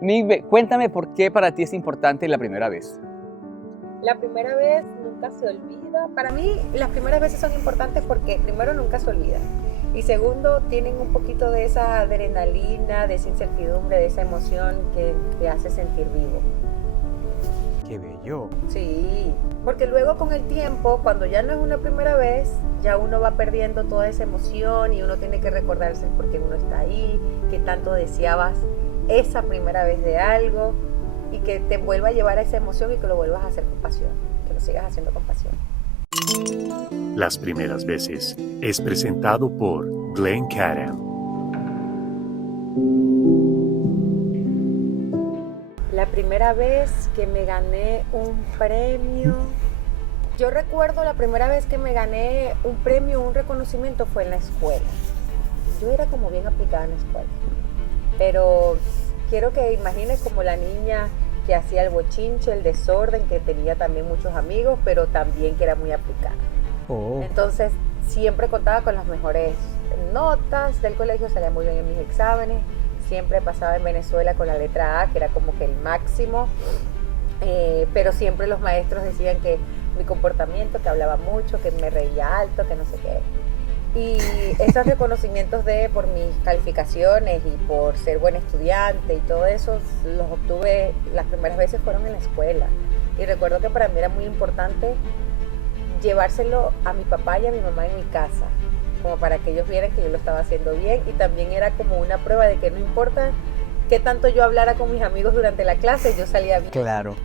Migbe, cuéntame por qué para ti es importante la primera vez. La primera vez nunca se olvida. Para mí, las primeras veces son importantes porque primero nunca se olvidan. Y segundo, tienen un poquito de esa adrenalina, de esa incertidumbre, de esa emoción que te hace sentir vivo. ¡Qué bello! Sí, porque luego con el tiempo, cuando ya no es una primera vez, ya uno va perdiendo toda esa emoción y uno tiene que recordarse por qué uno está ahí, que tanto deseabas esa primera vez de algo y que te vuelva a llevar a esa emoción y que lo vuelvas a hacer con pasión, que lo sigas haciendo con pasión. Las primeras veces es presentado por Glenn Caddell. La primera vez que me gané un premio, yo recuerdo la primera vez que me gané un premio, un reconocimiento fue en la escuela. Yo era como bien aplicada en la escuela, pero quiero que imagines como la niña que hacía el bochinche, el desorden, que tenía también muchos amigos, pero también que era muy aplicada. Oh. Entonces siempre contaba con las mejores notas del colegio, salía muy bien en mis exámenes, siempre pasaba en Venezuela con la letra A, que era como que el máximo, pero siempre los maestros decían que mi comportamiento, que hablaba mucho, que me reía alto, que no sé qué. Y esos reconocimientos por mis calificaciones y por ser buen estudiante y todo eso, los obtuve, las primeras veces fueron en la escuela. Y recuerdo que para mí era muy importante llevárselo a mi papá y a mi mamá en mi casa, como para que ellos vieran que yo lo estaba haciendo bien, y también era como una prueba de que no importa qué tanto yo hablara con mis amigos durante la clase, yo salía bien. Claro.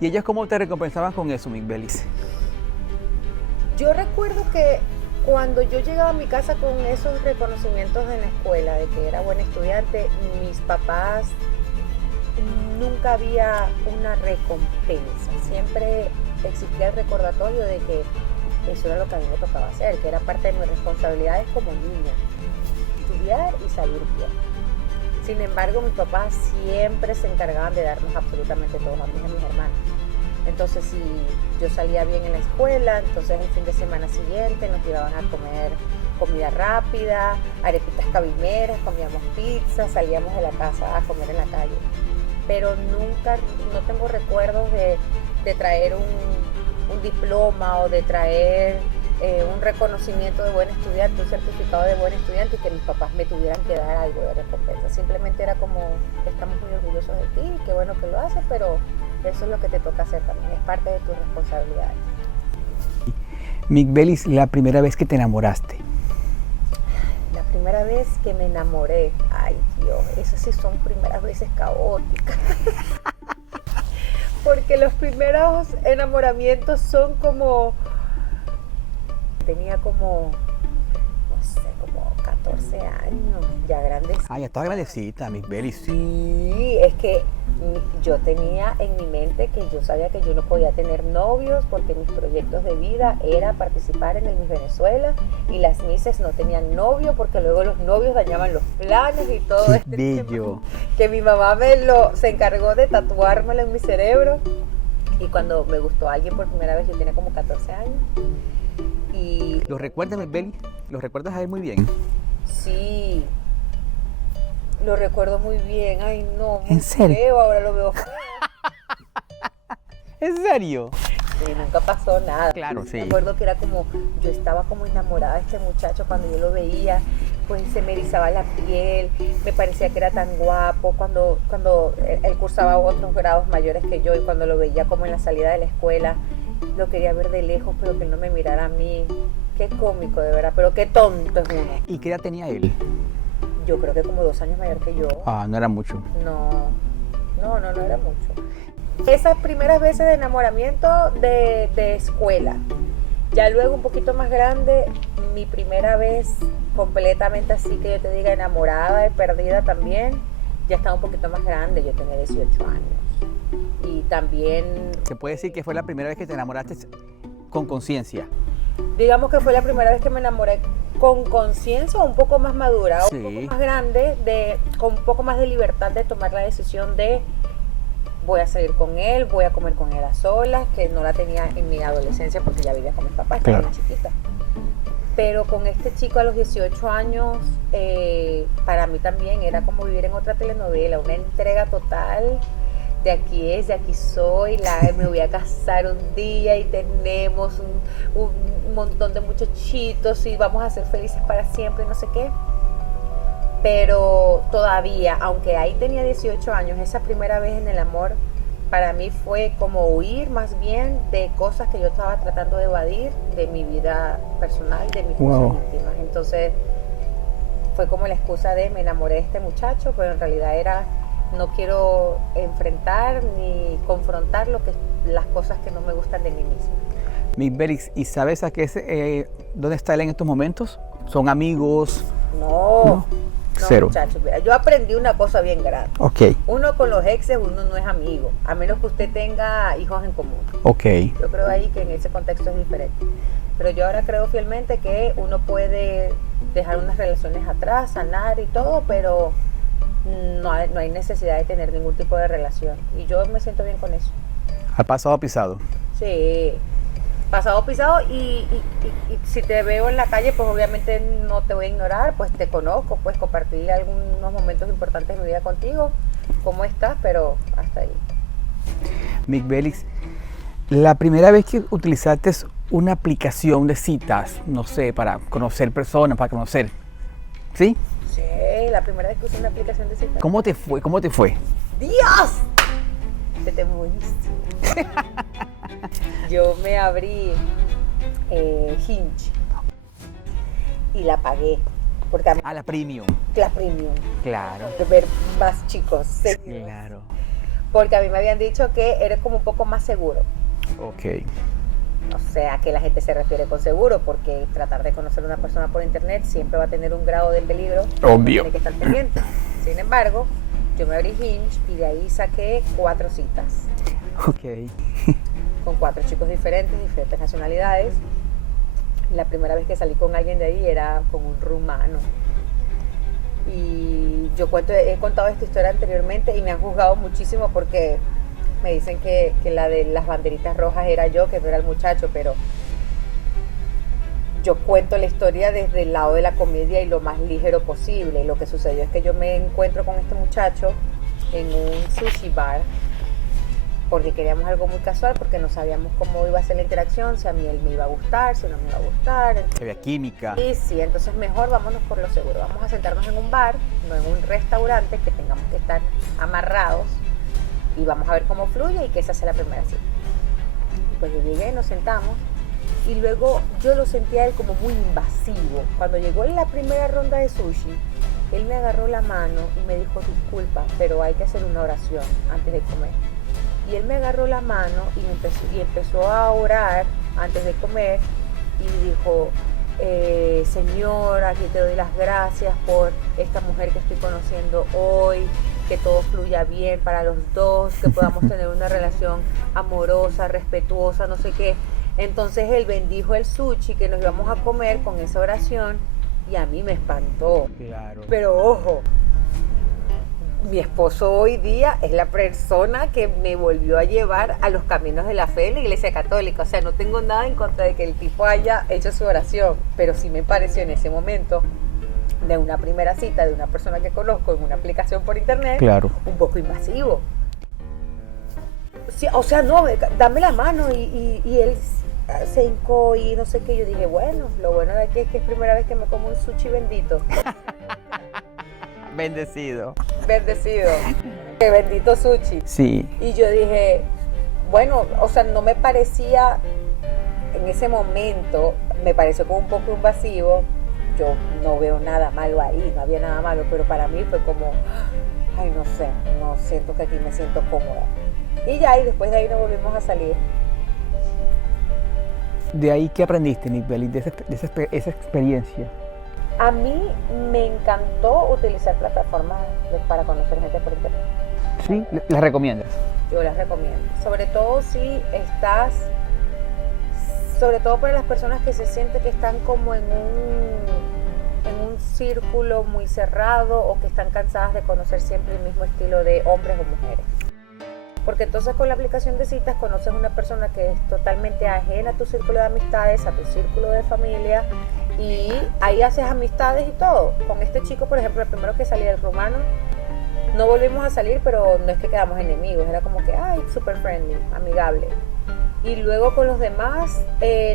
¿Y ellos cómo te recompensaban con eso, Migbelis? Yo recuerdo que cuando yo llegaba a mi casa con esos reconocimientos en la escuela de que era buen estudiante, mis papás, nunca había una recompensa, siempre existía el recordatorio de que eso era lo que a mí me tocaba hacer, que era parte de mis responsabilidades como niña, estudiar y salir bien. Sin embargo, mis papás siempre se encargaban de darnos absolutamente todo, a mí y a mis hermanos. Entonces, si yo salía bien en la escuela, entonces el fin de semana siguiente nos llevaban a comer comida rápida, arepitas cabimeras, comíamos pizza, salíamos de la casa a comer en la calle. Pero nunca, no tengo recuerdos de traer un diploma o de traer un reconocimiento de buen estudiante, un certificado de buen estudiante, y que mis papás me tuvieran que dar algo de recompensa. Simplemente era como, estamos muy orgullosos de ti, qué bueno que lo haces, pero eso es lo que te toca hacer también, es parte de tus responsabilidades. Migbelis, la primera vez que te enamoraste. La primera vez que me enamoré, ay Dios, esas sí son primeras veces caóticas. Porque los primeros enamoramientos son como, tenía como, no sé, como 14 años, ya grandes. Ah, ya estaba grandecita, Migbelis. Sí, es que yo tenía en mi mente que yo sabía que yo no podía tener novios porque mis proyectos de vida era participar en el Miss Venezuela, y las Misses no tenían novio porque luego los novios dañaban los planes y todo ¡Qué este bello! tema, que mi mamá se encargó de tatuármelo en mi cerebro. Y cuando me gustó alguien por primera vez, yo tenía como 14 años. Y ¿Lo recuerdas, Migbelis? ¿Lo recuerdas a él muy bien? sí, lo recuerdo muy bien. Ay, no, muy ¿En serio? feo, ahora lo veo feo. ¿En serio? Sí, nunca pasó nada. Claro, sí. Me acuerdo que era como, yo estaba como enamorada de este muchacho cuando yo lo veía, pues se me erizaba la piel, me parecía que era tan guapo cuando él cursaba otros grados mayores que yo, y cuando lo veía como en la salida de la escuela, lo quería ver de lejos, pero que él no me mirara a mí. Qué cómico, de verdad, pero qué tonto es uno. ¿Y qué edad tenía él? Yo creo que como 2 años mayor que yo. Ah, no era mucho. No era mucho. Esas primeras veces de enamoramiento de escuela. Ya luego un poquito más grande, mi primera vez completamente así que yo te diga enamorada y perdida también, ya estaba un poquito más grande, yo tenía 18 años. Y también, ¿Se puede decir que fue la primera vez que te enamoraste con conciencia? digamos que fue la primera vez que me enamoré con conciencia, un poco más madura, Sí. un poco más grande, con un poco más de libertad de tomar la decisión de voy a salir con él, voy a comer con él a solas, que no la tenía en mi adolescencia porque ya vivía con mis papás, estaba Claro. muy chiquita. Pero con este chico a los 18 años, para mí también era como vivir en otra telenovela, una entrega total. De aquí es, de aquí soy, me voy a casar un día y tenemos un montón de muchachitos y vamos a ser felices para siempre, no sé qué. Pero todavía, aunque ahí tenía 18 años, esa primera vez en el amor, para mí fue como huir más bien de cosas que yo estaba tratando de evadir de mi vida personal, de mis cosas íntimas. Entonces fue como la excusa de me enamoré de este muchacho, pero en realidad era no quiero enfrentar ni confrontar las cosas que no me gustan de mí misma. Miss Belix, ¿y sabes dónde está él en estos momentos? ¿Son amigos? No, cero. Muchachos, yo aprendí una cosa bien grande. Ok. Uno con los exes, uno no es amigo, a menos que usted tenga hijos en común. Ok. Yo creo ahí que en ese contexto es diferente. Pero yo ahora creo fielmente que uno puede dejar unas relaciones atrás, sanar y todo, pero no hay necesidad de tener ningún tipo de relación. Y yo me siento bien con eso. Al pasado pisado. Sí, pasado pisado y si te veo en la calle, pues obviamente no te voy a ignorar, pues te conozco, pues compartir algunos momentos importantes de mi vida contigo, cómo estás, pero hasta ahí. Miss Belix, la primera vez que utilizaste una aplicación de citas, no sé, para conocer personas, para conocer, ¿sí? Sí, la primera vez que usé una aplicación de citas. ¿Cómo te fue? ¿Cómo te fue? ¡Dios! Te buenísimo. Yo me abrí Hinge y la pagué. Porque a mí, la premium. la premium. Claro. De ver más chicos seguidos. Claro. Porque a mí me habían dicho que eres como un poco más seguro. Ok. O sea, ¿a qué la gente se refiere con seguro? Porque tratar de conocer a una persona por internet siempre va a tener un grado de peligro. Obvio. Tiene que estar pendiente. Sin embargo, yo me abrí Hinge y de ahí saqué 4 citas. Ok. Con 4 chicos diferentes nacionalidades. La primera vez que salí con alguien de ahí era con un rumano. Y yo he contado esta historia anteriormente y me han juzgado muchísimo porque me dicen que la de las banderitas rojas era yo, que no era el muchacho, pero yo cuento la historia desde el lado de la comedia y lo más ligero posible. Y lo que sucedió es que yo me encuentro con este muchacho en un sushi bar porque queríamos algo muy casual, porque no sabíamos cómo iba a ser la interacción, si a mí él me iba a gustar, si no me iba a gustar. Que había química. Y sí, entonces mejor vámonos por lo seguro. Vamos a sentarnos en un bar, no en un restaurante, que tengamos que estar amarrados y vamos a ver cómo fluye y que esa sea la primera cita. Y pues yo llegué, nos sentamos y luego yo lo sentía a él como muy invasivo. Cuando llegó en la primera ronda de sushi, él me agarró la mano y me dijo: disculpa, pero hay que hacer una oración antes de comer. Y él me agarró la mano y empezó a orar antes de comer y dijo: Señor, aquí te doy las gracias por esta mujer que estoy conociendo hoy, que todo fluya bien para los dos, que podamos tener una relación amorosa, respetuosa, no sé qué. Entonces él bendijo el sushi que nos íbamos a comer con esa oración y a mí me espantó. Claro. Pero ojo, mi esposo hoy día es la persona que me volvió a llevar a los caminos de la fe en la Iglesia Católica. O sea, no tengo nada en contra de que el tipo haya hecho su oración, pero sí me pareció en ese momento, de una primera cita de una persona que conozco en una aplicación por internet, Claro. un poco invasivo. Sí, o sea, no, dame la mano y él se hincó y no sé qué. Yo dije, bueno, lo bueno de aquí es que es primera vez que me como un sushi bendito. Bendecido. Bendecido. Que bendito sushi. Sí. Y yo dije, bueno, o sea, no me parecía, en ese momento, me pareció como un poco invasivo. Yo no veo nada malo ahí, no había nada malo, pero para mí fue como, ay, no sé, no siento que aquí me siento cómoda. Y ya, y después de ahí nos volvimos a salir. De ahí, ¿qué aprendiste, Miss Belix, de esa experiencia? A mí me encantó utilizar plataformas para conocer gente por internet. Sí, ¿las recomiendas? Yo las recomiendo, sobre todo si estás, sobre todo para las personas que se sienten que están como en un círculo muy cerrado o que están cansadas de conocer siempre el mismo estilo de hombres o mujeres. Porque entonces con la aplicación de citas conoces una persona que es totalmente ajena a tu círculo de amistades, a tu círculo de familia, Y ahí haces amistades y todo. Con este chico, por ejemplo, el primero que salí, el rumano, no volvimos a salir, pero no es que quedamos enemigos, era como que, ay, super friendly, amigable. Y luego con los demás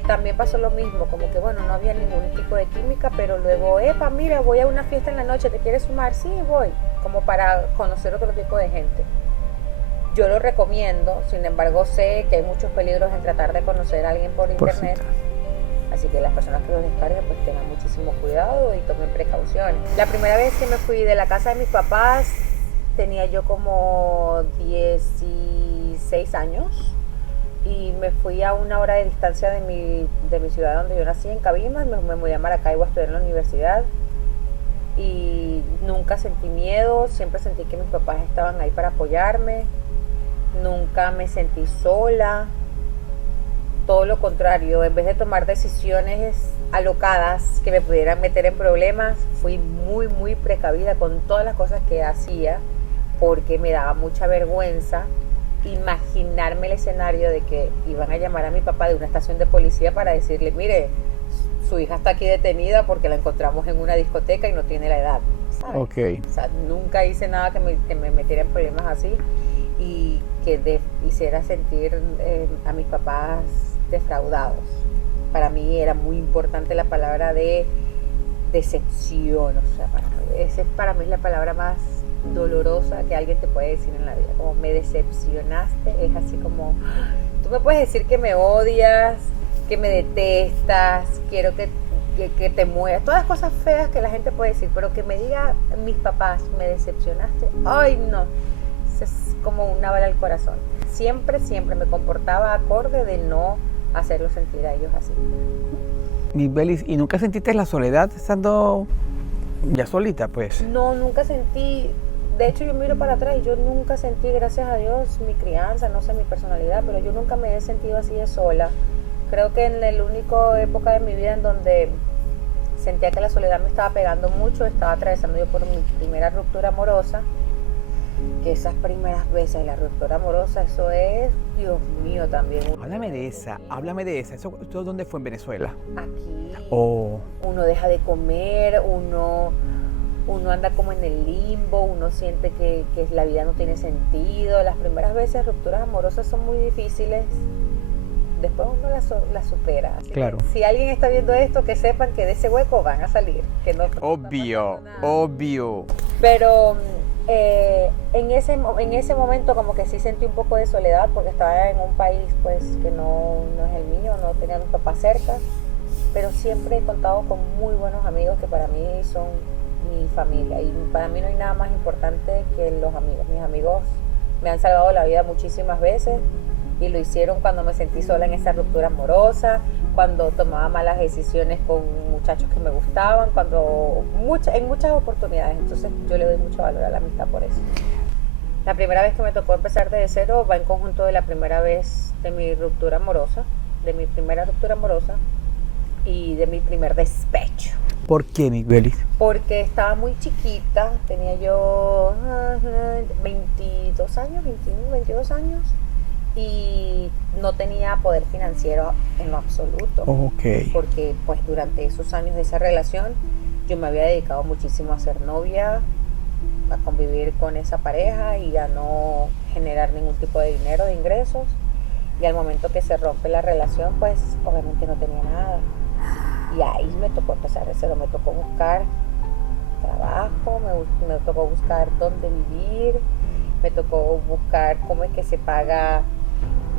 también pasó lo mismo, como que bueno, no había ningún tipo de química, pero luego, epa, mira, voy a una fiesta en la noche, ¿te quieres sumar? Sí, voy, como para conocer otro tipo de gente. Yo lo recomiendo, sin embargo sé que hay muchos peligros en tratar de conocer a alguien por internet. citas. Así que las personas que los descarguen pues tengan muchísimo cuidado y tomen precauciones. La primera vez que me fui de la casa de mis papás tenía yo como 16 años y me fui a una hora de distancia de mi ciudad donde yo nací, en Cabimas. Me mudé a Maracaibo a estudiar en la universidad y nunca sentí miedo, siempre sentí que mis papás estaban ahí para apoyarme, nunca me sentí sola. Todo lo contrario, en vez de tomar decisiones alocadas que me pudieran meter en problemas, fui muy precavida con todas las cosas que hacía, porque me daba mucha vergüenza imaginarme el escenario de que iban a llamar a mi papá de una estación de policía para decirle, mire, su hija está aquí detenida porque la encontramos en una discoteca y no tiene la edad, ¿sabes? Ok. O sea, nunca hice nada que me metiera en problemas así y que hiciera sentir a mis papás defraudados. Para mí era muy importante la palabra de decepción, o sea, esa para mí es la palabra más dolorosa que alguien te puede decir en la vida, como me decepcionaste. Es así como, tú me puedes decir que me odias, que me detestas, quiero que te mueras, todas las cosas feas que la gente puede decir, pero que me diga mis papás, me decepcionaste, ay no, es como una bala al corazón. Siempre me comportaba acorde de no hacerlos sentir a ellos así. Miss Bellis, ¿y nunca sentiste la soledad estando ya solita, pues? No, nunca sentí, de hecho yo miro para atrás y yo nunca sentí, gracias a Dios, mi crianza, no sé, mi personalidad, pero yo nunca me he sentido así de sola. Creo que en la única época de mi vida en donde sentía que la soledad me estaba pegando mucho, estaba atravesando yo por mi primera ruptura amorosa, que esas primeras veces, la ruptura amorosa, eso es, Dios mío, también. Háblame de esa. ¿Eso dónde fue, en Venezuela? Aquí, Oh, uno deja de comer, uno anda como en el limbo, uno siente que la vida no tiene sentido. Las primeras veces rupturas amorosas son muy difíciles, después uno las supera. Así claro. que, si alguien está viendo esto, que sepan que de ese hueco van a salir, que no Obvio, está pasando nada. obvio. Pero en ese momento como que sí sentí un poco de soledad porque estaba en un país pues que no es el mío, no tenía a mis papás cerca, pero siempre he contado con muy buenos amigos que para mí son mi familia y para mí no hay nada más importante que los amigos. Mis amigos me han salvado la vida muchísimas veces y lo hicieron cuando me sentí sola en esa ruptura amorosa, cuando tomaba malas decisiones con muchachos que me gustaban, en muchas oportunidades. Entonces yo le doy mucho valor a la amistad por eso. La primera vez que me tocó empezar desde cero va en conjunto de la primera vez de mi ruptura amorosa, de mi primera ruptura amorosa y de mi primer despecho. ¿Por qué, Miss Bellis? Porque estaba muy chiquita, tenía yo 22 años, 21, 22 años y no tenía poder financiero en lo absoluto. Ok. Porque pues durante esos años de esa relación yo me había dedicado muchísimo a ser novia, a convivir con esa pareja y a no generar ningún tipo de dinero, de ingresos. Y al momento que se rompe la relación, pues obviamente no tenía nada. Y ahí me tocó empezar de cero, me tocó buscar trabajo, me tocó buscar dónde vivir, me tocó buscar cómo es que se paga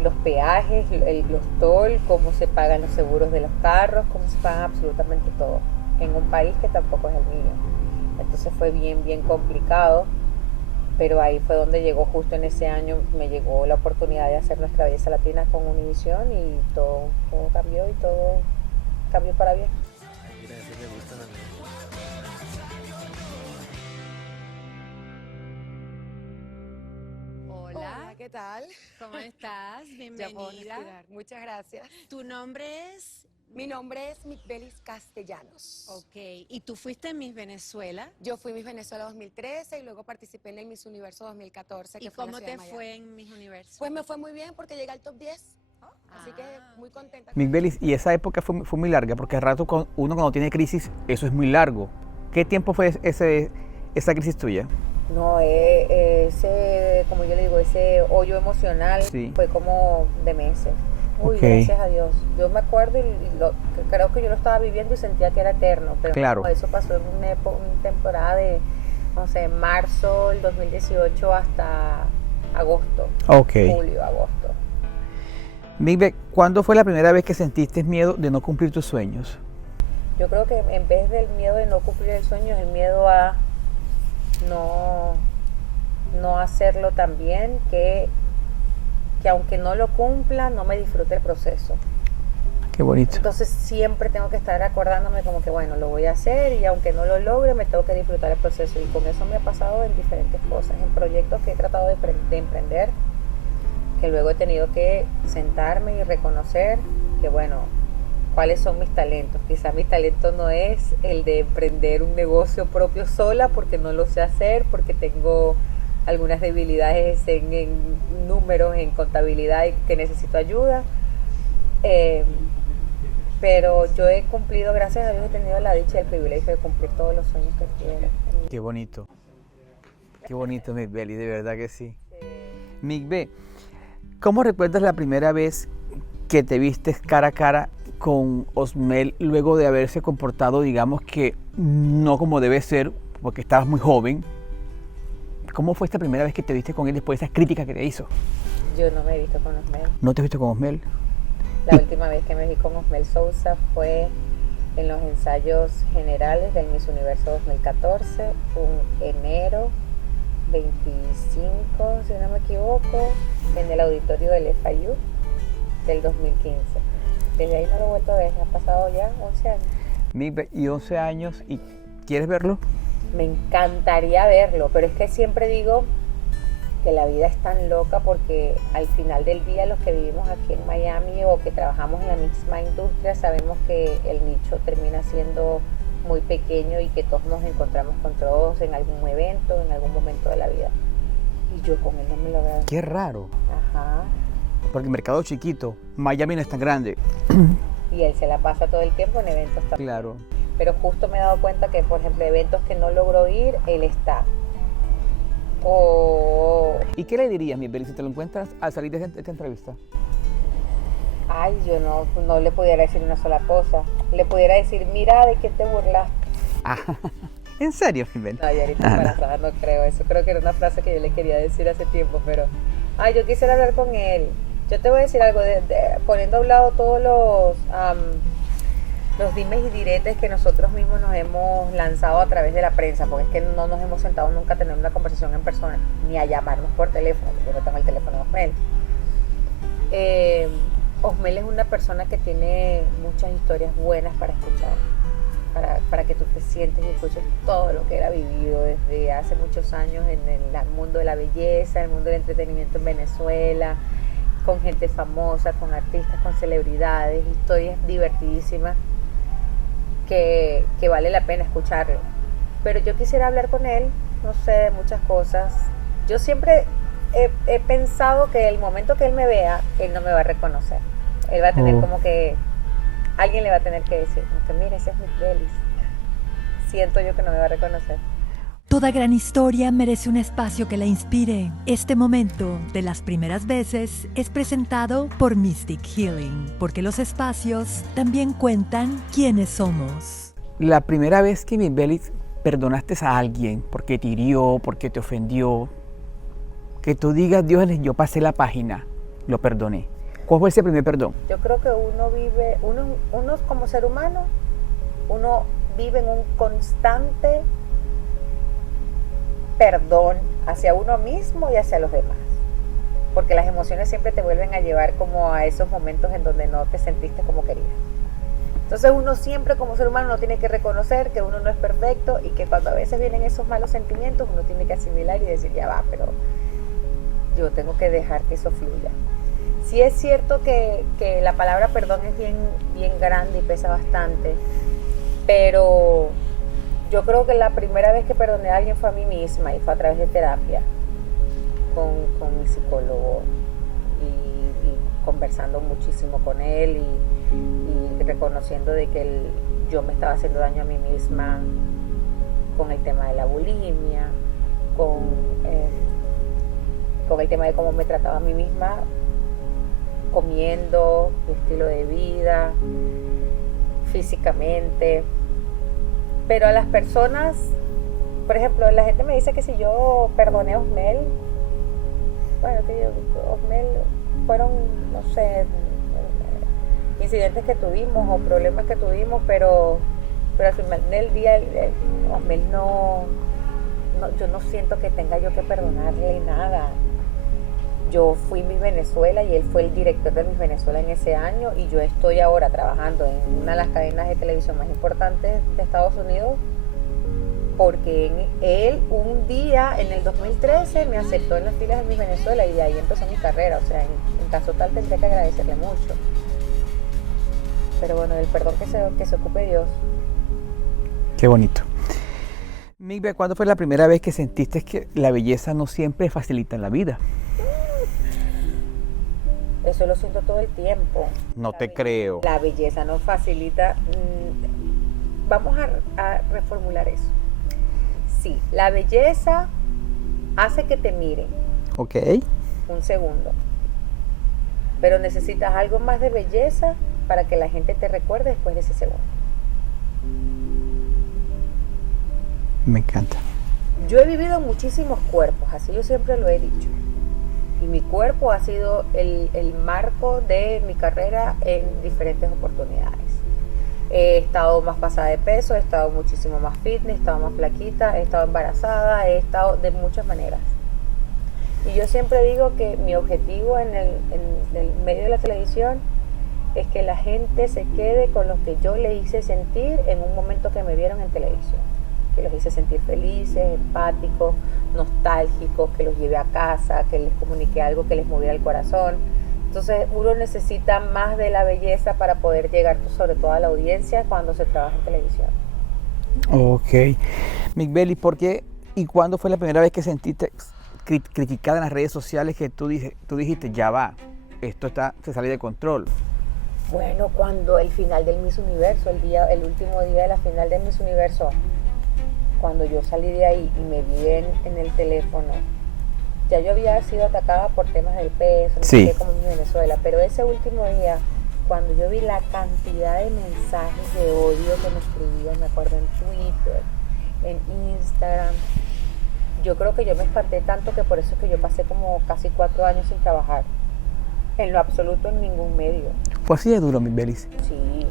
los peajes, los toll, cómo se pagan los seguros de los carros, cómo se pagan absolutamente todo, en un país que tampoco es el mío. Entonces fue bien complicado, pero ahí fue donde llegó, justo en ese año, me llegó la oportunidad de hacer Nuestra Belleza Latina con Univision y todo cambió y todo cambió para bien. Gracias, me gustan a mí. Hola, ¿qué tal? ¿cómo estás? Ya puedo Bienvenida. respirar. Muchas gracias. ¿Tu nombre es? Mi nombre es Miss Bellis Castellanos. Ok, ¿y tú fuiste Miss Venezuela? Yo fui Miss Venezuela 2013 y luego participé en el Miss Universo 2014. ¿Y que fue en la cómo ciudad te de Miami. fue en Miss Universo? Pues me fue muy bien porque llegué al top 10. Así que muy contenta. Migbelis, y esa época fue muy larga, porque al rato uno cuando tiene crisis, eso es muy largo. ¿Qué tiempo fue esa crisis tuya? No, ese, como yo le digo, ese hoyo emocional Sí. fue como de meses. Uy, Ok. gracias a Dios. Yo me acuerdo creo que yo lo estaba viviendo y sentía que era eterno, pero Claro. no, eso pasó en una temporada de, no sé, marzo del 2018 hasta agosto, Ok. julio, agosto. Migbe, ¿cuándo fue la primera vez que sentiste miedo de no cumplir tus sueños? Yo creo que en vez del miedo de no cumplir el sueño, es el miedo a no hacerlo tan bien, que aunque no lo cumpla, no me disfrute el proceso. Qué bonito. Entonces siempre tengo que estar acordándome como que bueno, lo voy a hacer y aunque no lo logre, me tengo que disfrutar el proceso. Y con eso me ha pasado en diferentes cosas, en proyectos que he tratado de emprender, que luego he tenido que sentarme y reconocer que bueno, cuáles son mis talentos. Quizás mi talento no es el de emprender un negocio propio sola, porque no lo sé hacer, porque tengo algunas debilidades en números, en contabilidad y que necesito ayuda. Pero yo he cumplido, gracias a Dios, he tenido la dicha y el privilegio de cumplir todos los sueños que quiero. Qué bonito. Qué bonito, Migbelis, de verdad que sí. Migbe, ¿cómo recuerdas la primera vez que te viste cara a cara con Osmel luego de haberse comportado, digamos que no como debe ser, porque estabas muy joven? ¿Cómo fue esta primera vez que te viste con él después de esas críticas que te hizo? Yo no me he visto con Osmel. ¿No te viste con Osmel? La última vez que me vi con Osmel Sousa fue en los ensayos generales del Miss Universo 2014, un enero 25, si no me equivoco, en el auditorio del FIU del 2015. Desde ahí no lo he vuelto a ver, ha pasado ya 11 años. Migbe, y 11 años, ¿y quieres verlo? Me encantaría verlo, pero es que siempre digo que la vida es tan loca porque al final del día los que vivimos aquí en Miami o que trabajamos en la misma industria sabemos que el nicho termina siendo muy pequeño y que todos nos encontramos con todos en algún evento, en algún momento de la vida. Y yo con él no me lo veo. Qué raro, Ajá. porque el mercado es chiquito, Miami no es tan grande. Y él se la pasa todo el tiempo en eventos también. Claro. Pero justo me he dado cuenta que, por ejemplo, eventos que no logró ir, él está. ¿Y qué le dirías, Migbe, si te lo encuentras al salir de esta entrevista? Ay, yo no le pudiera decir una sola cosa. Le pudiera decir, mira, ¿de qué te burlaste? Ah, ¿en serio, Migbe? No, ya ahorita embarazada no creo eso. Creo que era una frase que yo le quería decir hace tiempo, pero... Ay, yo quisiera hablar con él. Yo te voy a decir algo, poniendo a un lado todos los dimes y diretes que nosotros mismos nos hemos lanzado a través de la prensa, porque es que no nos hemos sentado nunca a tener una conversación en persona, ni a llamarnos por teléfono, porque yo no tengo el teléfono de Osmel. Osmel es una persona que tiene muchas historias buenas para escuchar, para que tú te sientes y escuches todo lo que él ha vivido desde hace muchos años en el mundo de la belleza, el mundo del entretenimiento en Venezuela, con gente famosa, con artistas, con celebridades, historias divertidísimas que vale la pena escucharlo. Pero yo quisiera hablar con él, no sé, de muchas cosas. Yo siempre he pensado que el momento que él me vea, él no me va a reconocer. Él va a tener como que, alguien le va a tener que decir, como que mira, ese es Migbelis. Siento yo que no me va a reconocer. Toda gran historia merece un espacio que la inspire. Este momento de las primeras veces es presentado por Mystic Healing, porque los espacios también cuentan quiénes somos. La primera vez que Migbelis perdonaste a alguien porque te hirió, porque te ofendió, que tú digas, Dios, yo pasé la página, lo perdoné. ¿Cuál fue ese primer perdón? Yo creo que uno como ser humano, uno vive en un constante perdón hacia uno mismo y hacia los demás, porque las emociones siempre te vuelven a llevar como a esos momentos en donde no te sentiste como querías. Entonces uno siempre como ser humano no tiene que reconocer que uno no es perfecto y que cuando a veces vienen esos malos sentimientos uno tiene que asimilar y decir ya va, pero yo tengo que dejar que eso fluya. Sí es cierto que la palabra perdón es bien grande y pesa bastante, pero yo creo que la primera vez que perdoné a alguien fue a mí misma y fue a través de terapia con mi psicólogo conversando muchísimo con él y reconociendo de que yo me estaba haciendo daño a mí misma con el tema de la bulimia, con el tema de cómo me trataba a mí misma comiendo, mi estilo de vida, físicamente. Pero a las personas, por ejemplo, la gente me dice que si yo perdoné a Osmel, bueno, que Osmel fueron, no sé, incidentes que tuvimos o problemas que tuvimos, pero al final del día Osmel no, yo no siento que tenga yo que perdonarle nada. Yo fui Miss Venezuela y él fue el director de Miss Venezuela en ese año, y yo estoy ahora trabajando en una de las cadenas de televisión más importantes de Estados Unidos, porque él un día en el 2013 me aceptó en las filas de Miss Venezuela y de ahí empezó mi carrera. O sea, en caso tal tendría que agradecerle mucho. Pero bueno, del perdón que se ocupe Dios. Qué bonito. Migbe, ¿cuándo fue la primera vez que sentiste que la belleza no siempre facilita en la vida? Eso lo siento todo el tiempo. No te creo. La belleza no facilita. Vamos a reformular eso. Sí, la belleza hace que te miren. Ok. Un segundo. Pero necesitas algo más de belleza para que la gente te recuerde después de ese segundo. Me encanta. Yo he vivido muchísimos cuerpos, así yo siempre lo he dicho. Y mi cuerpo ha sido el marco de mi carrera en diferentes oportunidades. He estado más pasada de peso, he estado muchísimo más fitness, he estado más flaquita, he estado embarazada, he estado de muchas maneras. Y yo siempre digo que mi objetivo en el medio de la televisión es que la gente se quede con lo que yo le hice sentir en un momento que me vieron en televisión. Que los hice sentir felices, empáticos, nostálgicos, que los llevé a casa, que les comuniqué algo que les moviera el corazón. Entonces uno necesita más de la belleza para poder llegar sobre todo a la audiencia cuando se trabaja en televisión. Ok. Migbe, ¿por qué y cuándo fue la primera vez que sentiste criticada en las redes sociales que tú dijiste, ya va, esto se sale de control? Bueno, cuando el final del Miss Universo, el último día de la final del Miss Universo, cuando yo salí de ahí y me vi en el teléfono, ya yo había sido atacada por temas del peso, no Sí. sé qué, como en Venezuela, pero ese último día, cuando yo vi la cantidad de mensajes de odio que me escribían, me acuerdo en Twitter, en Instagram, yo creo que yo me espanté tanto que por eso es que yo pasé como casi 4 años sin trabajar, en lo absoluto en ningún medio. Fue así de duro, Migbe. Sí.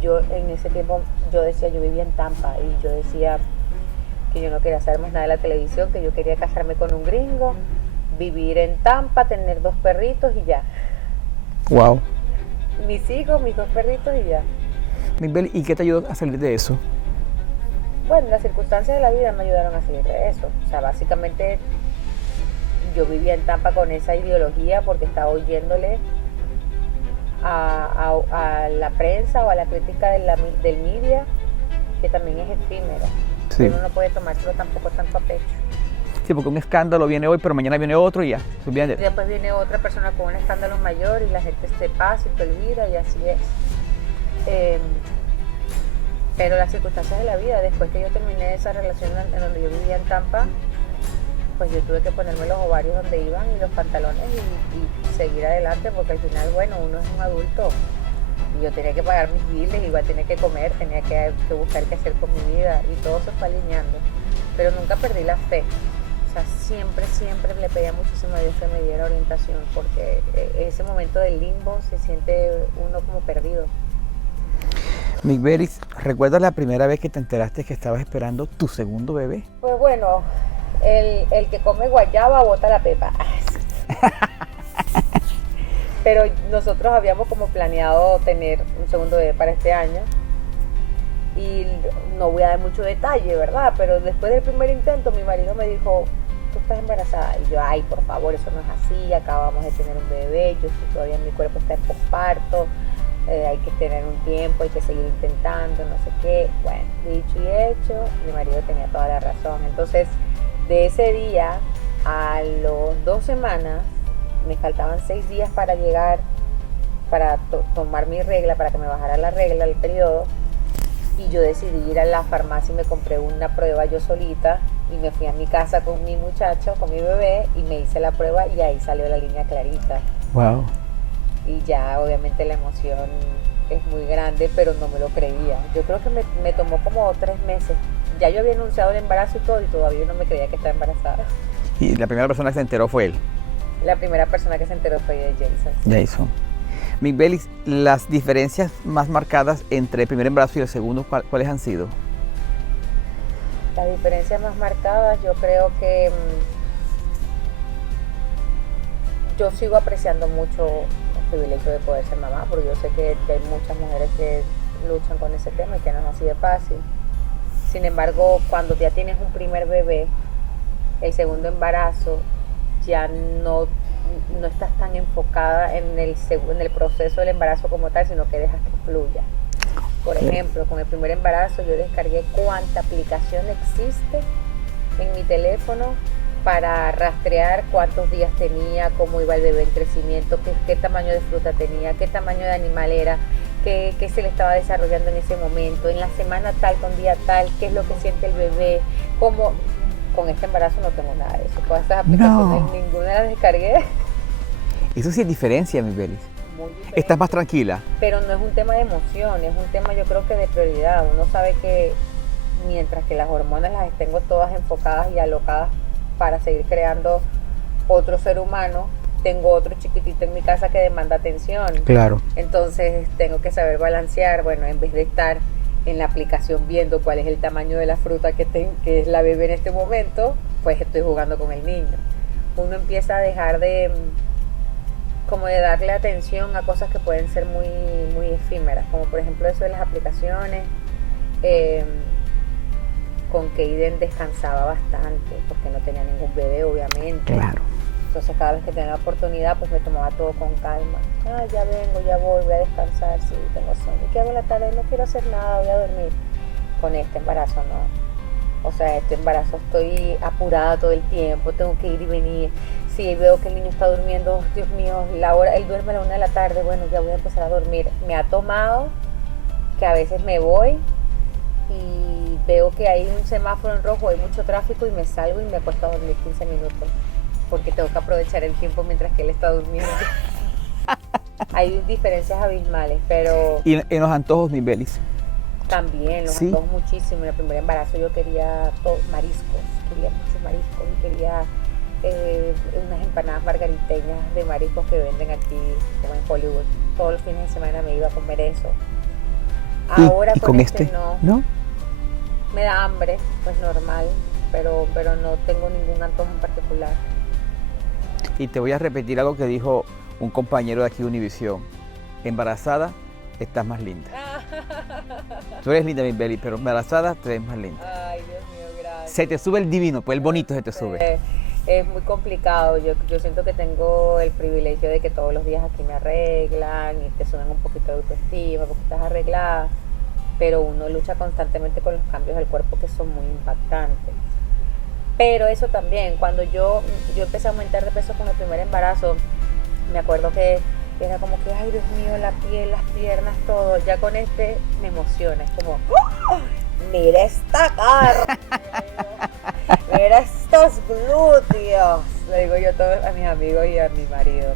Yo en ese tiempo, yo decía, yo vivía en Tampa y yo decía que yo no quería hacer más nada de la televisión, que yo quería casarme con un gringo, vivir en Tampa, tener 2 perritos y ya. Wow. Mis hijos, mis 2 perritos y ya. Migbe, ¿y qué te ayudó a salir de eso? Bueno, las circunstancias de la vida me ayudaron a salir de eso. O sea, básicamente yo vivía en Tampa con esa ideología porque estaba oyéndole a la prensa o a la crítica del media, que también es efímero. Sí. Uno no puede tomárselo tampoco tanto a pecho. Sí, porque un escándalo viene hoy, pero mañana viene otro y ya. Y después viene otra persona con un escándalo mayor y la gente se pasa y te olvida y así es. Pero las circunstancias de la vida, después que yo terminé esa relación en donde yo vivía en Tampa, pues yo tuve que ponerme los ovarios donde iban y los pantalones y seguir adelante, porque al final, bueno, uno es un adulto y yo tenía que pagar mis biles, igual tenía que comer, tenía que buscar qué hacer con mi vida y todo se fue alineando, pero nunca perdí la fe. O sea, siempre le pedía muchísimo a Dios que me diera orientación, porque ese momento del limbo se siente uno como perdido. Migbe, ¿recuerdas la primera vez que te enteraste que estabas esperando tu segundo bebé? Pues bueno, el que come guayaba bota la pepa. Pero nosotros habíamos como planeado tener un segundo bebé para este año. Y no voy a dar mucho detalle, ¿verdad? Pero después del primer intento mi marido me dijo, tú estás embarazada. Y yo, ay, por favor, eso no es así, acabamos de tener un bebé, yo estoy todavía, mi cuerpo está en posparto, hay que tener un tiempo, hay que seguir intentando, no sé qué. Bueno, dicho y hecho, mi marido tenía toda la razón. Entonces, de ese día a los 2 semanas, me faltaban 6 días para llegar, para tomar mi regla, para que me bajara la regla, el periodo, y yo decidí ir a la farmacia y me compré una prueba yo solita y me fui a mi casa con mi muchacho, con mi bebé, y me hice la prueba y ahí salió la línea clarita. Wow. Y ya obviamente la emoción es muy grande, pero no me lo creía. Yo creo que me tomó como 3 meses. Ya yo había anunciado el embarazo y todo, y todavía no me creía que estaba embarazada. Y la primera persona que se enteró fue él, La primera persona que se enteró fue de Jason. Jason. Mick Bellis, las diferencias más marcadas entre el primer embarazo y el segundo, ¿cuáles han sido? Las diferencias más marcadas, yo creo que yo sigo apreciando mucho el privilegio de poder ser mamá, porque yo sé que hay muchas mujeres que luchan con ese tema y que no es así de fácil. Sin embargo, cuando ya tienes un primer bebé, el segundo embarazo, ya no estás tan enfocada en el proceso del embarazo como tal, sino que dejas que fluya. Por ejemplo, con el primer embarazo yo descargué cuánta aplicación existe en mi teléfono para rastrear cuántos días tenía, cómo iba el bebé en crecimiento, qué tamaño de fruta tenía, qué tamaño de animal era, qué se le estaba desarrollando en ese momento, en la semana tal, con día tal, qué es lo que siente el bebé, cómo. Con este embarazo no tengo nada de eso. Todas estas aplicaciones, ninguna las descargué. Eso sí es diferencia, Mick Bellis. Muy diferente. Estás más tranquila. Pero no es un tema de emoción, es un tema yo creo que de prioridad. Uno sabe que mientras que las hormonas las tengo todas enfocadas y alocadas para seguir creando otro ser humano, tengo otro chiquitito en mi casa que demanda atención. Claro. Entonces tengo que saber balancear, bueno, en vez de estar en la aplicación viendo cuál es el tamaño de la fruta que es la bebé en este momento, pues estoy jugando con el niño. Uno empieza a dejar de darle atención a cosas que pueden ser muy, muy efímeras, como por ejemplo eso de las aplicaciones. Con Kaden descansaba bastante porque no tenía ningún bebé, obviamente. Claro. Entonces cada vez que tenía la oportunidad, pues me tomaba todo con calma. Ya vengo, ya voy a descansar, sí, tengo sueño. ¿Qué hago en la tarde? No quiero hacer nada, voy a dormir. Con este embarazo no. O sea, este embarazo estoy apurada todo el tiempo, tengo que ir y venir. Si veo que el niño está durmiendo, Dios mío, él duerme a la 1 de la tarde, bueno, ya voy a empezar a dormir. Me ha tomado que a veces me voy y veo que hay un semáforo en rojo, hay mucho tráfico y me salgo y me acuesto a dormir 15 minutos. Porque tengo que aprovechar el tiempo mientras que él está durmiendo. Hay diferencias abismales, pero ¿Y en los antojos, Mick Bellis? también los Sí. antojos muchísimo. En el primer embarazo yo quería mariscos, quería muchos mariscos y quería unas empanadas margariteñas de mariscos que venden aquí, como en Hollywood. Todos los fines de semana me iba a comer eso. Ahora ¿Y con este? no. Me da hambre, pues normal, pero no tengo ningún antojo en particular. Y te voy a repetir algo que dijo un compañero de aquí de Univisión. Embarazada, estás más linda. Tú eres linda, Mick Bellis, pero embarazada te ves más linda. Ay, Dios mío, gracias. Se te sube el divino, pues el bonito se te sube. Es muy complicado. Yo siento que tengo el privilegio de que todos los días aquí me arreglan y te suben un poquito de autoestima porque estás arreglada, pero uno lucha constantemente con los cambios del cuerpo que son muy impactantes. Pero eso también, cuando yo empecé a aumentar de peso con el primer embarazo, me acuerdo que era como que, ay Dios mío, la piel, las piernas, todo. Ya con este me emociona, es como, ¡oh! Mira esta carne, mira estos glúteos, le digo yo a todos a mis amigos y a mi marido.